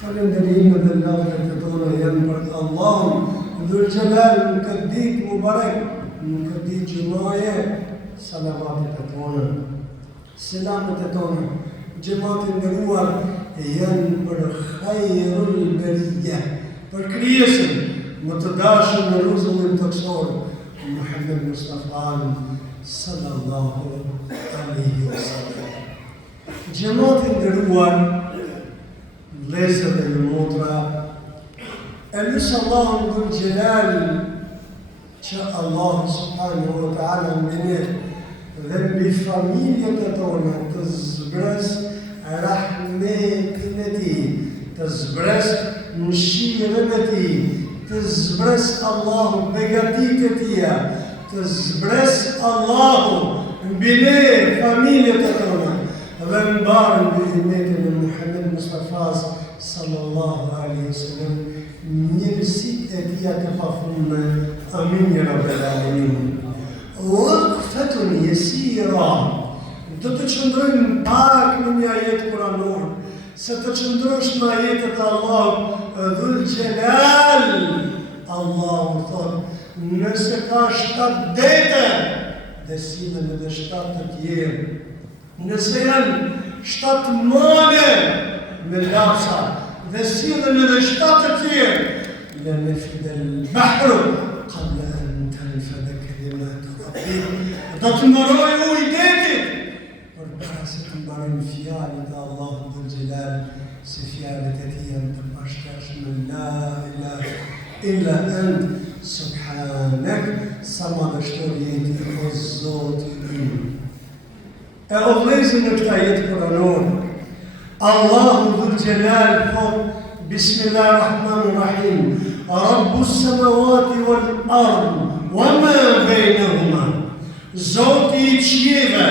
Falënderimet dhe lavdët e tona janë për Allahun Dhul Gjelal në këtë ditë mubarek, në këtë ditë gjumaje, salavatet e tona, selamet e tona, gjematin nderuar janë për khajrul berije, për krijesën më të dashur në rrezullin toksor, Muhammed Mustafa sallallahu alaihi wasallam. Gjematin nderuar, vlezër dhe ju motra, e lësë Allahun Dhul Gjelal që Allah subhanahu wa ta'ala mene dhe mbi familjet e tona të zbres rahmetin e ti, të zbres mëshirën e ti, të zbres Allahu begatit e tia, të zbres Allahu mbi ne familjet e tona dhe mbarën mbi umetin e Muhammed Mustafa sallallahu alaihi wasallam, njërësit e tia të pafume, amin ya rabbal alamin. Waqfatun yasira, do të qëndrojmë pak në një ajet kuranor, se të qëndrosh në ajetet Allah Dhul Gjelal. Allahu thot, nëse ka 7 dete, dhe sillen edhe 7 të tjerë, nëse janë 7 male me lapsa, dhe sillen edhe 7 të tjerë, لنفد البحر قبل أن تنفد كلمات ربي. Do të mbaroj ujdetit përpara se të mbarojnë fjalët e Allahut Dhul Gjelal, se fjalët e tij janë të bashkëshme, la ilaha illa ant subhanak, sa madhështor jeti o Zoti im. E o vlezën në këta jetë kuranor, Allahu Dhul Gjelal thot, Bismillahirrahmanirrahim, Rabbu s-samawati wal-ard, wa ma bainahuma. Zoti I qielleve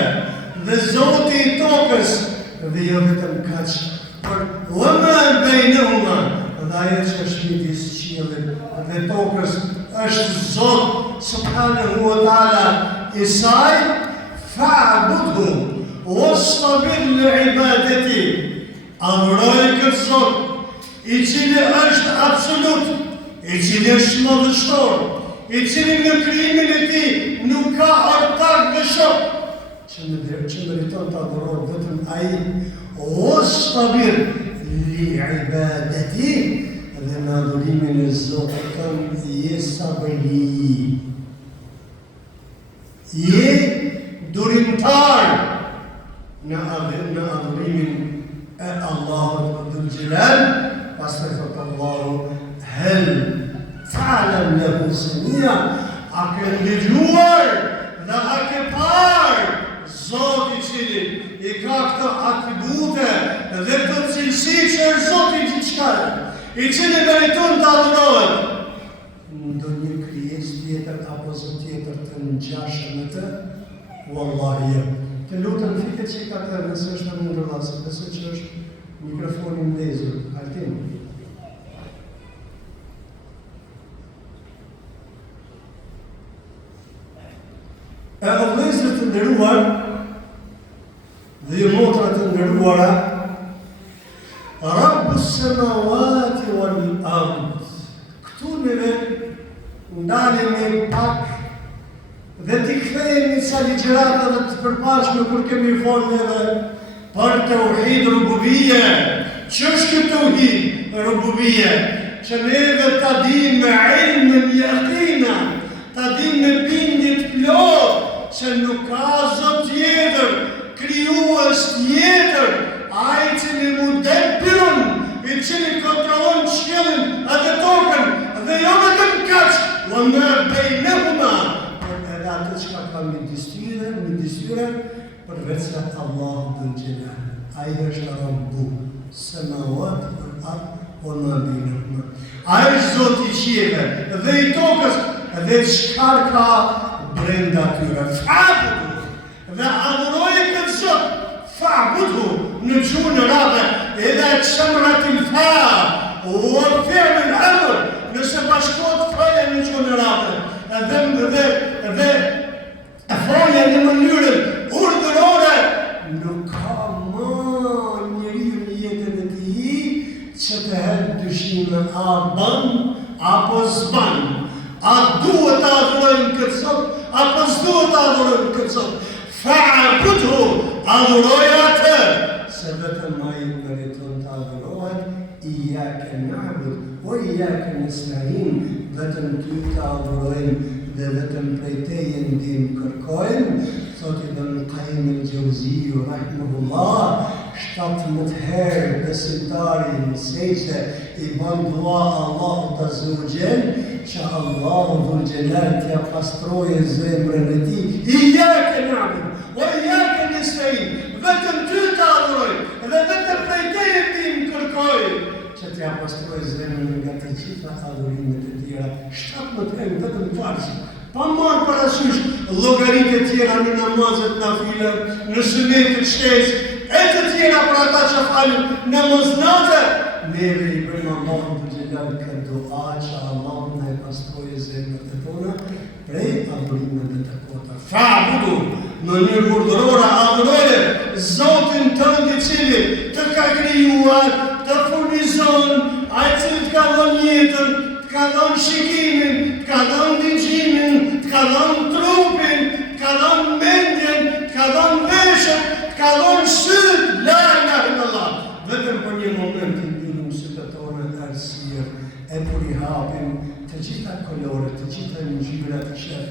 dhe Zoti I tokës, dhe jo vetëm kaq, por wa ma bainahuma, dhe ajo që është midis qiellit dhe tokës është Zot subhanahu wa ta'ala I saj, fa'budhu wastabir li'ibadati. Adhuroj këtë Zot, I cili është absolut, I cili është madhështor, I cili në krijimin e tij nuk ka ortak dhe shok, që meriton të adhurohet vetëm ai, wastabir li'ibadati, dhe në adhurimin e Zotit tënd je sabërli. Je durimtar në adhurimin e Allahut Dhul Gjelal. Pastaj thot Allahu, hel ta'lam lahu samia, a ke ndëgjuar dhe a ke parë Zoti I cili I ka këto atribute dhe këto cilësi që është Zoti I gjithçka, I cili meriton të adhurohet. Ndonjë krijesë tjetër apo zot tjetër të ngjashëm me të, wallahi jo. Të lutem fiket që ka të nëse është në ndërlasë, besoj që është mikrofonin ndezur, Altin. E o vlezër të nderuar dhe ju motra të nderuara, Rabbu s-samawati wal-ard. Këtu neve ndalemi pak dhe t'i kthehemi ca ligjërata të përpashme kur kemi folur neve për tauhid rububie. Ç'është ky tauhid rububie? Që neve ta dimë me ilmën yaqina, ta dimë me bindje të plot, që nuk ka Zot tjetër, krijues tjetër, ai që ne mudabbirun, I cili kontrollon qiellin edhe tokën, dhe jo vetëm kaq, wa ma bainahuma, por edhe atë që ka midis tyre, përveç se Allahu Dhul Gjelal. Ai është Rabbu s-samawati wal-ard wa ma bainahuma. Ai është Zoti I qielleve dhe I tokës dhe çfarë ka brenda tyre. Fa'budhu, dhe adhuroj këtë Zot, fa'budhu në gjuhën arabe, edhe çemratil fa, o fi'l al-amr, nëse bashkohet fjalja në gjuhën arabe, dhe fjalja në mënyrën urdhërore, nuk ka më njeriu në jetën e tij që të hedhë dyshime a ban apo s'ban, a duhet të adhurojnë këtë Zot, apo s'duhet të adhurojnë këtë Zot. Fa'budhu, adhuroj atë, se vetëm ai meriton të adhurohet, iyyaka na'budu wa iyyaka nasta'in, vetëm ty të adhurojmë dhe vetëm prej teje ndihmë kërkojmë. Thot Ibn Qayyim al-Jawziyyu rahimahullah, 17 herë besimtari në sejdë i bën dua Allahut azza wa jall, që Allahu dhul jalal t'ia pastrojë zemrën e tij. Iyyaka na'budu wa iyyaka nasta'in, vetëm ty të adhuroj dhe vetëm prej teje ndihmë kërkoj, që t'ia pastrojë zemrën nga të gjitha adhurimet e tjera. 17 herë vetëm farz. Pa marrë parasysh llogaritë e tjera në namazet nafile, në sunetet shtesë, e të tjera për ata që falin namaznate. Neve i bëjmë Allahut të xhelal këtë dua që Allah na e pastrojë zemrat e tona prej adhurimeve të kota. Fa'budu, në mënyrë urdhërore adhuroje Zotin tënd i cili të ka krijuar, të furnizon, ai i cili të ka dhënë jetën, të ka dhënë shikimin, të ka dhënë dëgjimin, të ka dhënë trupin, të ka dhënë mendjen, të ka dhënë veshën, të ka dhënë syt, la ilaha illallah. Vetëm për një moment i mbyllim sytë tona arsye, e kur i hapim të gjitha koloret, të gjitha ngjyrat e shef.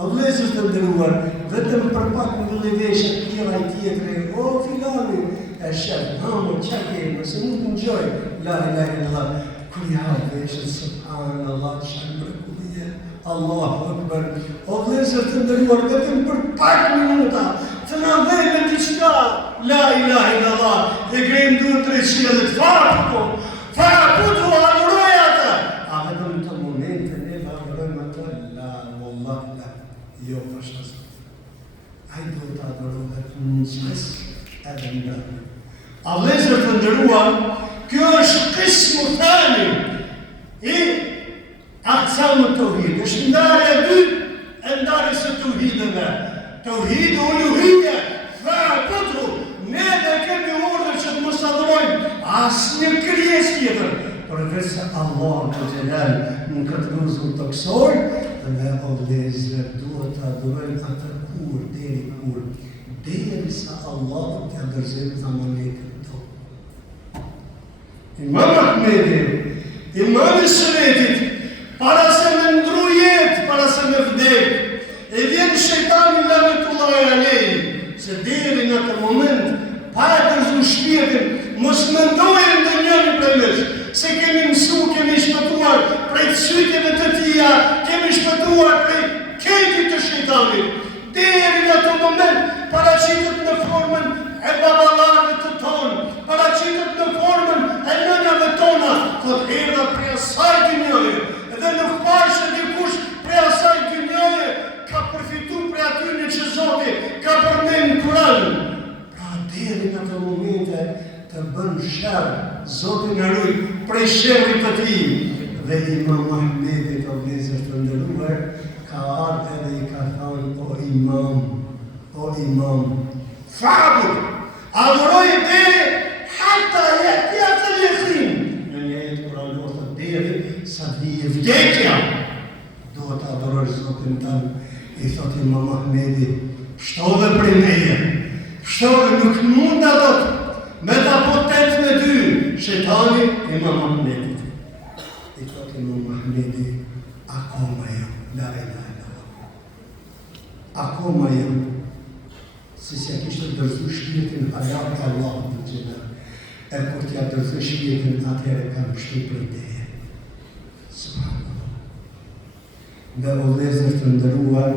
O vëllezër të nderuar, vetëm për pak mbylli veshën tjera i tjetri, o filani e shef, hamur, çka ke, nëse nuk ngjoj, la ilaha illallah. Kur i hapë veshën, subhanallah, çfarë mrekullie, Allahu Akbar. O vëllezër të nderuar, vetëm për pak minuta të na vëmë diçka, la ilaha illallah, e grejmë duhet të rëqilët, fa'budu, adhuroj atë. A vetëm të momente ne adhurojmë atë, la, wallah, la, jo pasha Zot. Ai duhet të adhurohet në qmes edhe nga. A vëllezër të nderuar, kjo është qismu thani i aqsamu tauhid, është ndarja e dytë e ndarjes së tauhideve. Tauhid uluhiyya, fa'budu, ne dhe kemi urdhër që të mos adhurojmë asnjë krijesë tjetër, përveç se Allahu të xhelal në këtë rrezull toksor, dhe o vëllezër duhet të adhurojmë atë kur, deri kur, derisa Allahu t'ia dorëzojë amanetin. Imam Ahmedi, Imam i Sunetit, para se me ndru jetë, para se me vdek, e vjen shejtani lanetullahi alejhi, se deri në atë moment, pa e dërzu shpirtin, mos mendojnë ndonjëri prej nesh, se kemi mësu, kemi shpëtuar prej çytjeve të tija, kemi shpëtuar prej keqit të shejtanit. Deri në atë moment, paraqitet në formën e baballarëve të tonë, paraqitet në formën e nënave tona, thot erdha prej asaj dynjaje, dhe nuk pashë dikush prej asaj dynjaje ka përfitu prej atyre që Zoti ka përmendur në Kur'an. Pra deri në ato momente të bën sherr, Zoti na ruaj prej sherrit të tij. Dhe Imam Ahmedi, të vëllezër të nderuar, ka ardhur dhe i ka thënë, o imam, fa'bud, adhuroj deri hatta ya'tiyaka al-yaqin. Në një jetë kuranore thotë deri sa vijë vdekja, duhet të adhurosh Zotin tënd. I thot Imam Ahmedi, pështove prej meje, pështove nuk mund ato me ta potet me ty, shejtani Imam Ahmedi. I thot Imam Ahmedi, akoma jo, la ilaha illallah. Akoma jo. Si se kishtë dërzu shpirtin hajat Allahu të xhelal. E kur t'ja dërzu shpirtin, atëherë kam pështu prej teje. Subhanallah. Dhe o vëllezër të nderuar,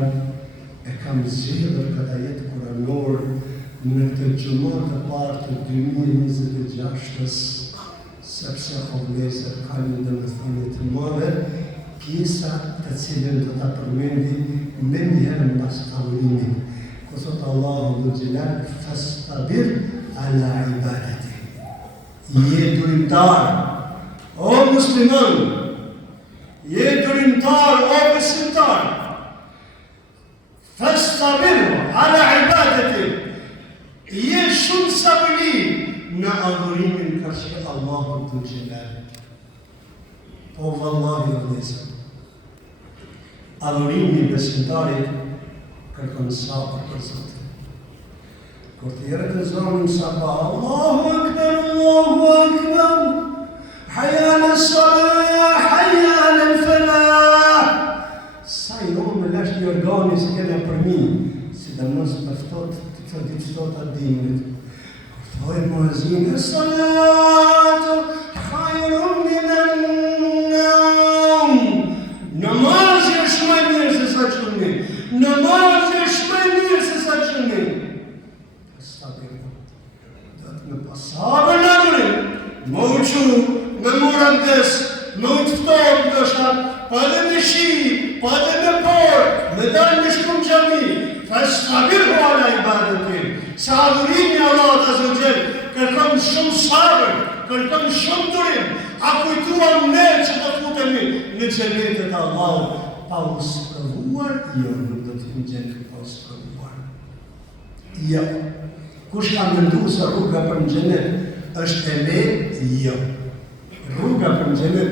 e kam zgjedhur këtë ajet kuranor në këtë xhumë të parë të 2026-s, sepse o vëllezër ka një domethënie të madhe, pjesa të cilën do ta përmendi më njëherë pas adhurimit. Ku thot Allahu dhul xhelal, fastabir ala ibadati. Je durimtar, o musliman, je durimtar, o besimtar. Fastabir ala ibadati. Je shumë sabëri në adhurimin ka që Allahu të gjelal. Po vallahi vëllezër, adhurimi i besimtarit kërkon sabër për Zotin. Kur të jere të zonin sabah, Allahu akbar, hayya ala-s-salah, hayya ala-l-falah. Sa i me lash një organi se kena për mi, si dhe mos për ftot, të ditë ftot atë dimrit. Kur të muezzin, es-salatu khayrun minan-nawm. Namazi është më mirë se sa çuni. Namazi është më mirë se sa çuni. Me pasabër në mërin, më uqu, me murandes, me uqëftot në shak, pa dhe me shi, pa dhe me por, me dalë me shkum gjami, fa stabir ho ala i badetin, sa adhurimi Allah të zëgjel, kërkëm shumë sabër, kërkëm shumë durim, a kujtuam ne që të futemi në gjenetet Allah, pa u sprovuar, jo, nuk do të në gjenet pa u sprovuar. Jo. Kush ka mendu se rruga për në gjenet është e lehtë? Jo. Rruga për në gjenet,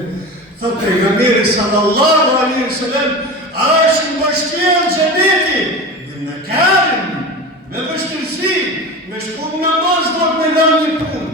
thot pejgamberi sallallahu alaihi wasallam, është mbështjellë gjeneti dhe me karim, me vështirësi, me shkum namaz do të me lanë një punë,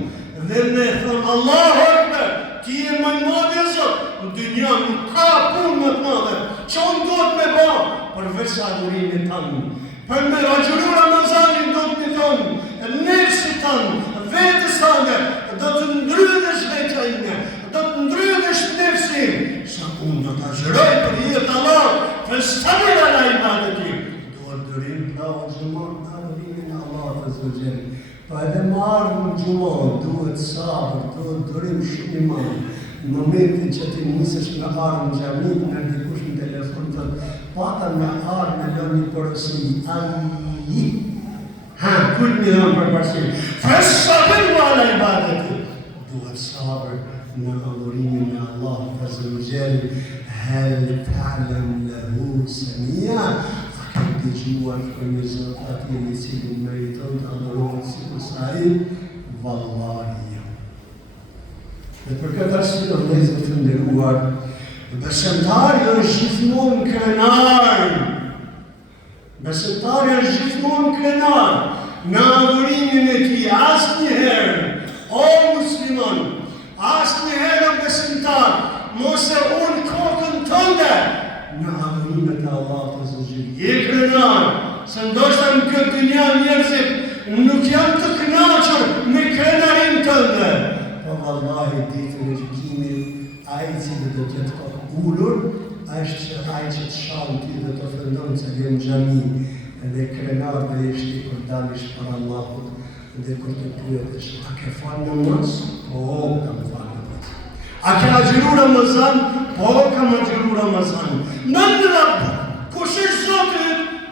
dhe me thënë Allahu Akbar, ti e më në madhe Zot, në dynja nuk ka punë më të madhe, që unë do të me ba, përveç adhurimit tanë. Për me ragjuru Ramazanin do të një thonë, nërsi tanë, vetës tanë, do të ndrydhesh vetëa ime, do të ndrydhesh nërsin, sa unë do të agjëroj për jetë Allah, për stabir ala i badetim. Do të dërim pra o gjumon, të adhurimin Allah të zëgjerit. Pa edhe marrë në gjumon, duhet sabër, duhet dërim shumë i marë. Në momentin që ti nisësh me arë në gjami, në dikush në telefon të pata me arë me lënë një përësi, aji. Ha, kujtë një dhëmë për përësi. Fes sabër më ala i badetit. Duhet sabër në adhurimin e Allah të zëgjeri. Hel ta'lem lehu semia. A këtë të gjuar për një zotë ati një cilin meriton të adhurohet si kësaj, vallahi. Dhe për këtë arsye të vëllezër të nderuar, besimtari është gjithmonë krenar. Besimtari është gjithmonë krenar në adhurimin e tij. Asnjëherë, o musliman, asnjëherë o besimtar, mos e ul kokën tënde në adhurimin e Allahut të zotërit. Je krenar, se ndoshta në këtë dynja njerëzit nuk janë të kënaqur me krenarin tënde. Po vallahi ditën e gjykimit, ai i cili do të jetë kokë ulur, është ai që të shallë ty dhe të ofendon se vjen në xhami, dhe krenar dhe ishti kur dalish për Allahut, dhe kur të pyetësh, a ke falë namaz? Po, kam falë namaz. A ke agjëruar Ramazan? Po, kam agjëruar Ramazan. Man Rabb, kush është Zoti?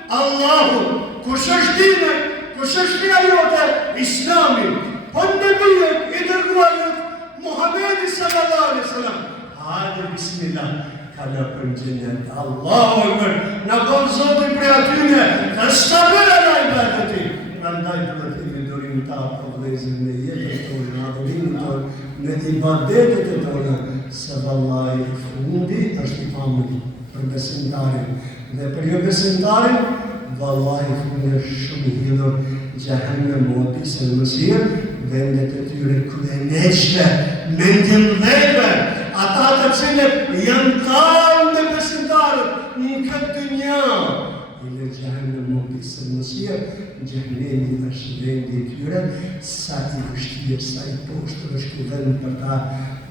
Allahu. Kush është dini? Kush është feja jote? Islami. Po nëbijet i dërguarit Muhamedi sallallahu alaihi wasallam. Hajde bismillah, kala për gjennet. Allahu Akbar, në bëllë Zotin për atyne, në stabër ala i badeti. Prandaj duhet të dorim ta vëllezër në jetën tonë, në adhurimin tonë, në ibadetet e tona, se vallahi fundi është i pamur për besimtarin. Dhe për jo besimtarin, vallahi fundi është shumë i hidhur, Gjahennem u abisë në mësirë, vendet e tyre kudeneqve, mendimdheve, ata të cilët janë talë në besimtarët në këtë dynja. Ile Gjahennem u abisë në mësirë, Gjahennemi është vendi i tyre, sa i vështirë, sa i poshtër është ku vend për ta,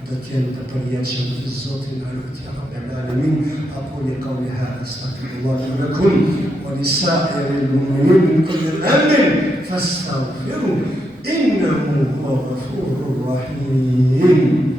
do t'jenë të përjetëshëm të Zotin Alutja Rabbel Alamin, aqulu qawli hadha astaghfirullaha li lakum wa lisa'iril mu'minin min kulli dhanbin fastaghfiruhu innahu huwal ghafurur rahim.